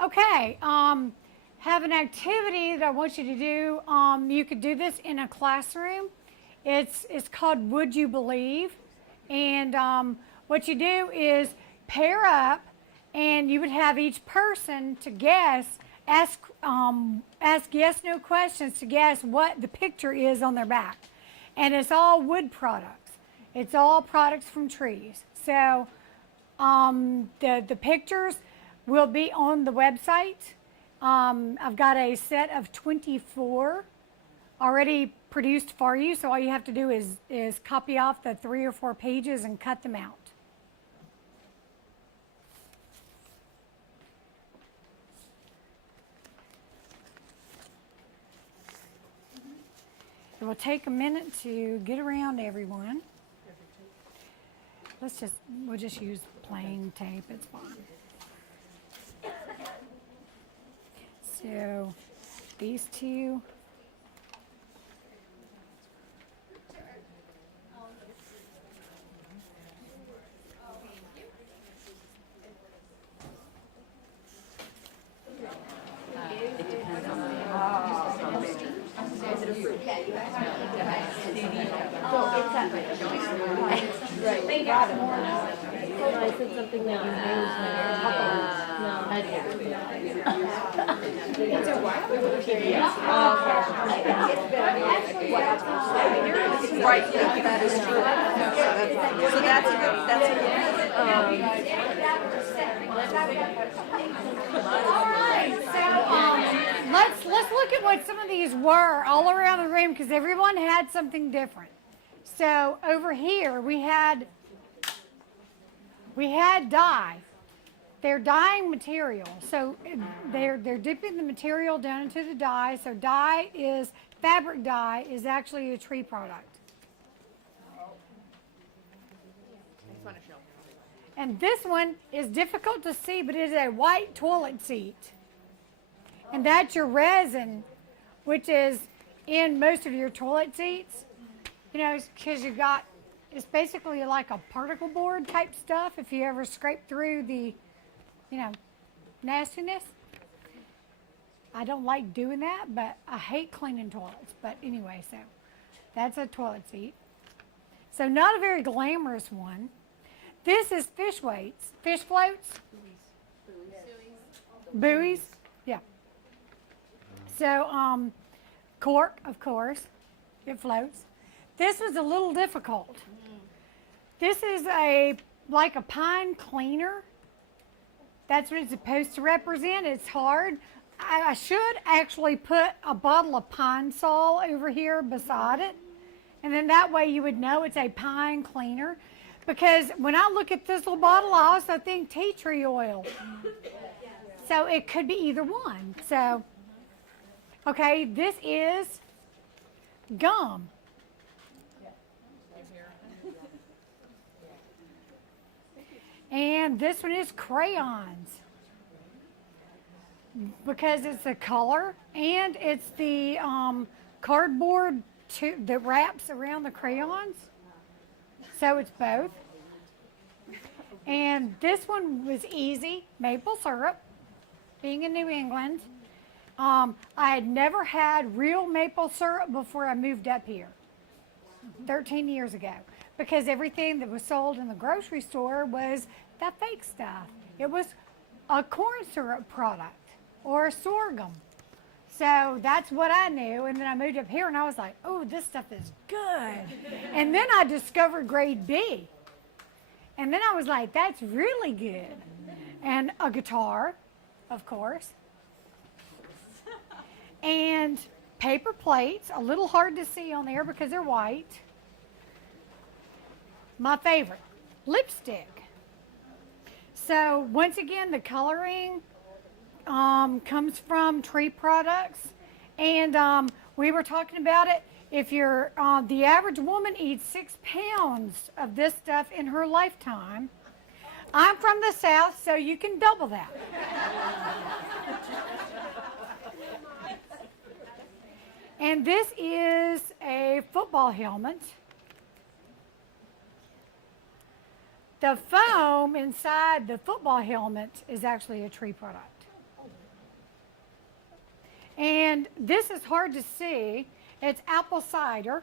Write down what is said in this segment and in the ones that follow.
Okay, have an activity that I want you to do. You could do this in a classroom. It's called Would You Believe? And what you do is pair up, and you would have each person to guess, ask yes no questions to guess what the picture is on their back. And it's all wood products. It's all products from trees. So the pictures will be on the website. I've got a set of 24 already produced for you, so all you have to do is copy off the 3 or 4 pages and cut them out. It will take a minute to get around everyone. We'll just use plain tape, it's fine. So these two. I said something that you use when you're talking. No, I Right, thank you, that is true. So that's good, All right, so let's look at what some of these were all around the room because everyone had something different. So over here we had dye. They're dyeing material. So they're dipping the material down into the dye. So fabric dye is actually a tree product. And this one is difficult to see, but it is a white toilet seat. And that's your resin, which is in most of your toilet seats. You know, because it's basically like a particle board type stuff if you ever scrape through the, nastiness. I don't like doing that, but I hate cleaning toilets. But anyway, so that's a toilet seat. So not a very glamorous one. This is fish floats. Buoys, yeah. So cork, of course, it floats. This was a little difficult. This is like a pine cleaner. That's what it's supposed to represent. It's hard. I should actually put a bottle of Pine Sol over here beside it. And then that way you would know it's a pine cleaner. Because when I look at this little bottle, I also think tea tree oil. So it could be either one. So, okay, this is gum. And this one is crayons. Because it's the color and it's the cardboard that wraps around the crayons. So it's both. And this one was easy, maple syrup, being in New England. I had never had real maple syrup before I moved up here 13 years ago because everything that was sold in the grocery store was that fake stuff. It was a corn syrup product or a sorghum. So that's what I knew. And then I moved up here and I was like, oh, this stuff is good. And then I discovered grade B. And then I was like, that's really good. And a guitar, of course. And paper plates, a little hard to see on there because they're white. My favorite, lipstick. So once again, the coloring comes from tree products. And we were talking about it. If you're, the average woman eats 6 pounds of this stuff in her lifetime. I'm from the South, so you can double that. And this is a football helmet. The foam inside the football helmet is actually a tree product. And this is hard to see. It's apple cider,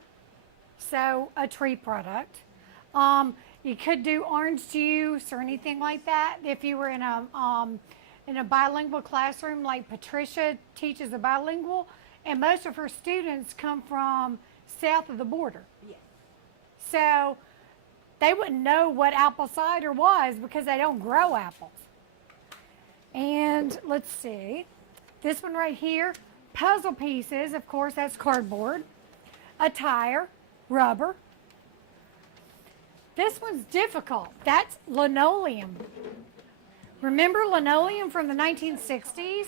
so a tree product. You could do orange juice or anything like that if you were in a bilingual classroom like Patricia teaches a bilingual, and most of her students come from south of the border. Yes. So they wouldn't know what apple cider was because they don't grow apples. And let's see, this one right here, puzzle pieces, of course, that's cardboard, a tire, rubber. This one's difficult. That's linoleum. Remember linoleum from the 1960s?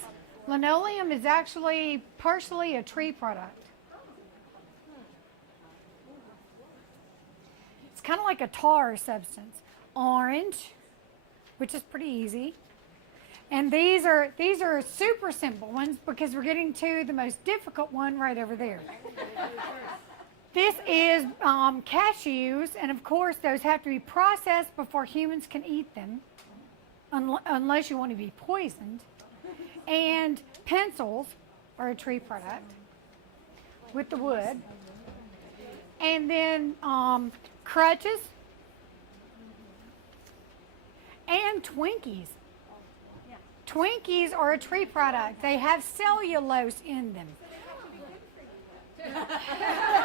Linoleum is actually partially a tree product. It's kind of like a tar substance. Orange, which is pretty easy. And these are super simple ones because we're getting to the most difficult one right over there. This is cashews, and of course those have to be processed before humans can eat them, unless you want to be poisoned. And pencils are a tree product with the wood. And then crutches and Twinkies. Twinkies are a tree product. They have cellulose in them.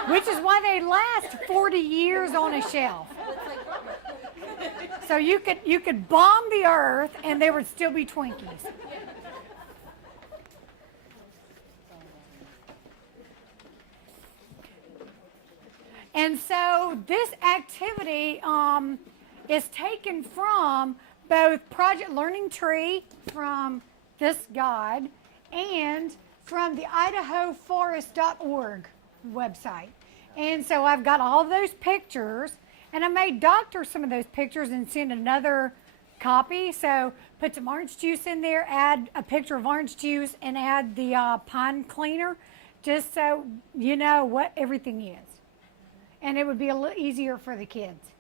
Which is why they last 40 years on a shelf. So you could bomb the earth and there would still be Twinkies. And so this activity is taken from both Project Learning Tree from this guide and from the idahoforest.org website. And so I've got all those pictures, and I may doctor some of those pictures and send another copy. So put some orange juice in there, add a picture of orange juice, and add the pine cleaner, just so you know what everything is. And it would be a little easier for the kids.